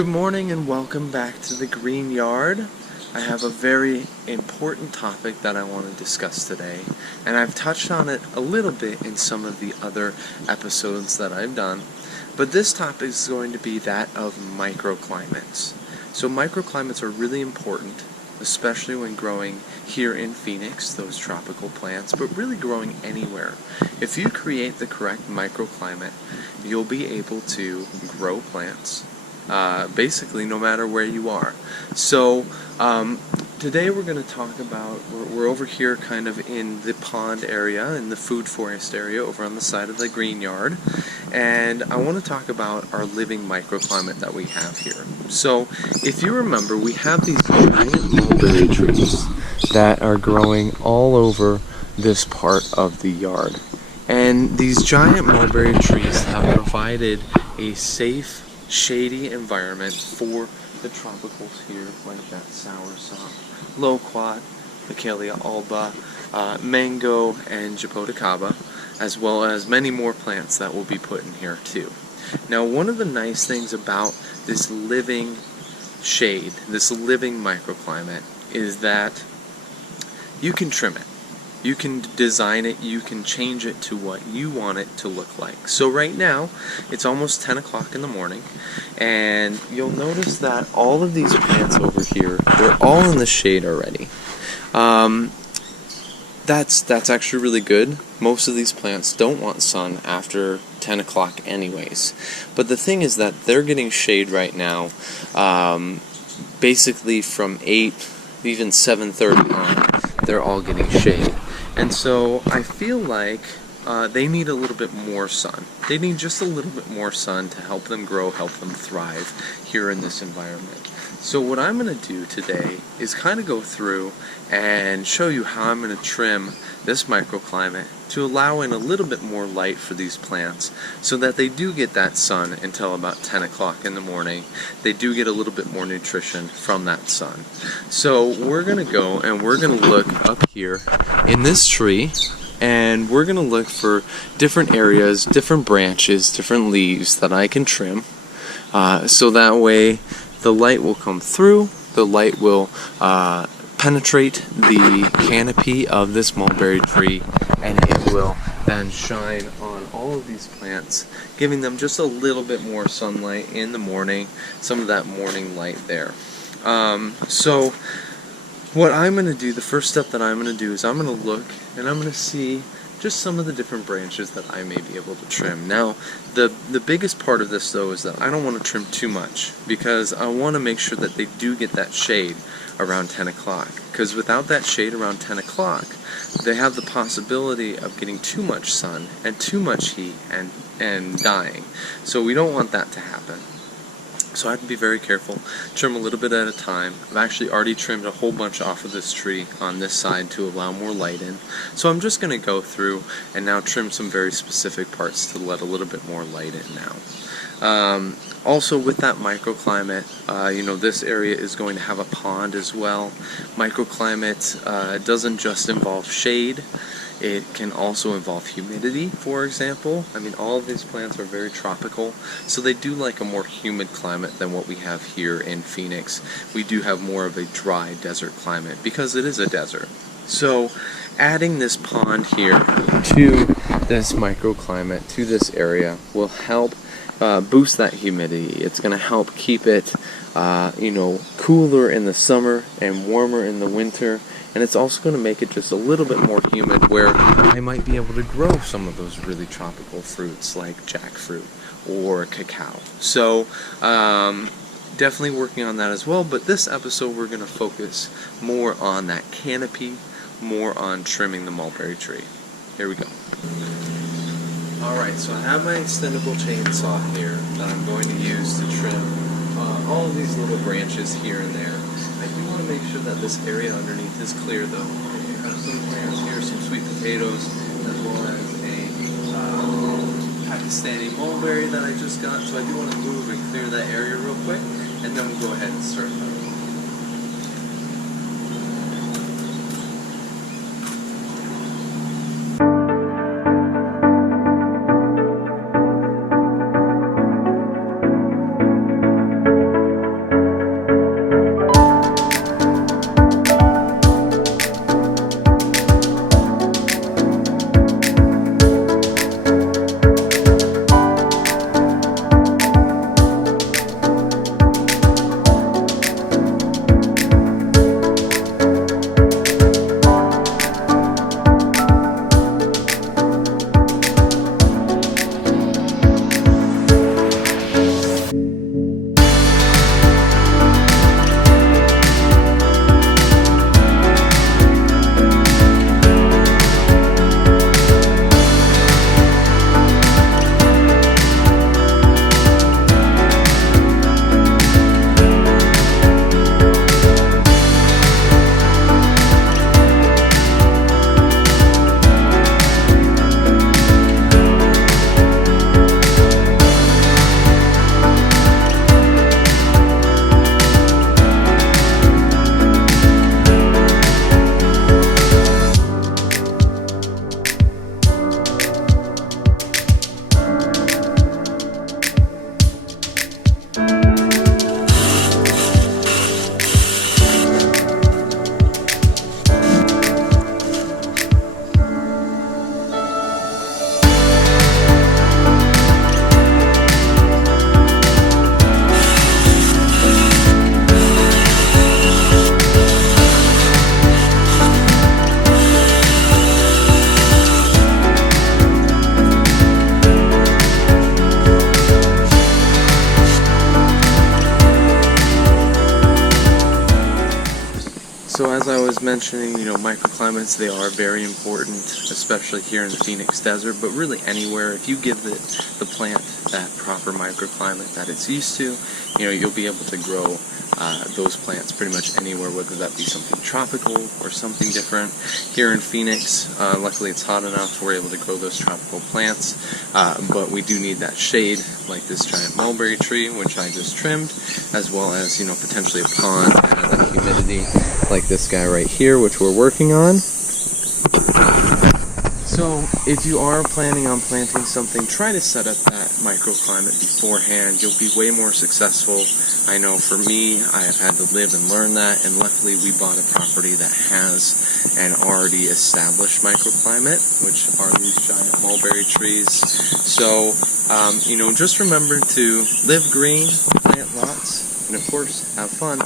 Good morning and welcome back to the Green Yard. I have a very important topic that I want to discuss today, and I've touched on it a little bit in some of the other episodes that I've done, but this topic is going to be that of microclimates. So microclimates are really important, especially when growing here in Phoenix, those tropical plants, but really growing anywhere. If you create the correct microclimate, you'll be able to grow plants basically no matter where you are. So today we're going to talk about, we're over here kind of in the pond area, in the food forest area over on the side of the Green Yard, and I want to talk about our living microclimate that we have here. So if you remember, we have these giant mulberry trees that are growing all over this part of the yard, and these giant mulberry trees have provided a safe, shady environment for the tropicals here, like that soursop, loquat, Michaelia alba, mango, and Jaboticaba, as well as many more plants that will be put in here too. Now, one of the nice things about this living shade, this living microclimate, is that you can trim it. You can design it, you can change it to what you want it to look like. So right now, it's almost 10 o'clock in the morning, and you'll notice that all of these plants over here, they're all in the shade already. That's actually really good. Most of these plants don't want sun after 10 o'clock anyways. But the thing is that they're getting shade right now, basically from 8, even 7:30 on, they're all getting shade. And so I feel like they need a little bit more sun. They need just a little bit more sun to help them grow, help them thrive here in this environment. So what I'm going to do today is kind of go through and show you how I'm going to trim this microclimate to allow in a little bit more light for these plants so that they do get that sun until about 10 o'clock in the morning. They do get a little bit more nutrition from that sun. So we're going to go and we're going to look up here in this tree, and we're going to look for different areas, different branches, different leaves that I can trim, so that way the light will come through, the light will penetrate the canopy of this mulberry tree, and it will then shine on all of these plants, giving them just a little bit more sunlight in the morning, some of that morning light there. So what I'm going to do, the first step that I'm going to do is I'm going to look and I'm going to see just some of the different branches that I may be able to trim. Now, the biggest part of this though is that I don't want to trim too much, because I want to make sure that they do get that shade around 10 o'clock. Because without that shade around 10 o'clock, they have the possibility of getting too much sun and too much heat and dying. So we don't want that to happen. So I have to be very careful, trim a little bit at a time. I've actually already trimmed a whole bunch off of this tree on this side to allow more light in. So I'm just going to go through and now trim some very specific parts to let a little bit more light in now. Also with that microclimate, this area is going to have a pond as well. Microclimate doesn't just involve shade. It can also involve humidity, for example. I mean, all of these plants are very tropical, so they do like a more humid climate than what we have here in Phoenix. We do have more of a dry desert climate because it is a desert. So adding this pond here to this microclimate, to this area, will help boost that humidity. It's going to help keep it cooler in the summer and warmer in the winter. And it's also going to make it just a little bit more humid, where I might be able to grow some of those really tropical fruits like jackfruit or cacao. So definitely working on that as well. But this episode we're going to focus more on that canopy, more on trimming the mulberry tree. Here we go. Alright, so I have my extendable chainsaw here that I'm going to use to trim all of these little branches here and there. I do want to make sure that this area underneath is clear though. I have some plants here, some sweet potatoes, as well as a Pakistani mulberry that I just got, so I do want to move and clear that area real quick, and then we'll go ahead and start that. So as I was mentioning, microclimates, they are very important, especially here in the Phoenix desert, but really anywhere. If you give the plant that proper microclimate that it's used to, you'll be able to grow those plants pretty much anywhere, whether that be something tropical or something different. Here in Phoenix, luckily it's hot enough, we're able to grow those tropical plants, but we do need that shade, like this giant mulberry tree, which I just trimmed, as well as, potentially a pond and that humidity, like this guy right here, which we're working on. So if you are planning on planting something, try to set up that microclimate beforehand. You'll be way more successful. I know for me, I have had to live and learn that, and luckily we bought a property that has an already established microclimate, which are these giant mulberry trees. So, just remember to live green, plant lots, and of course, have fun.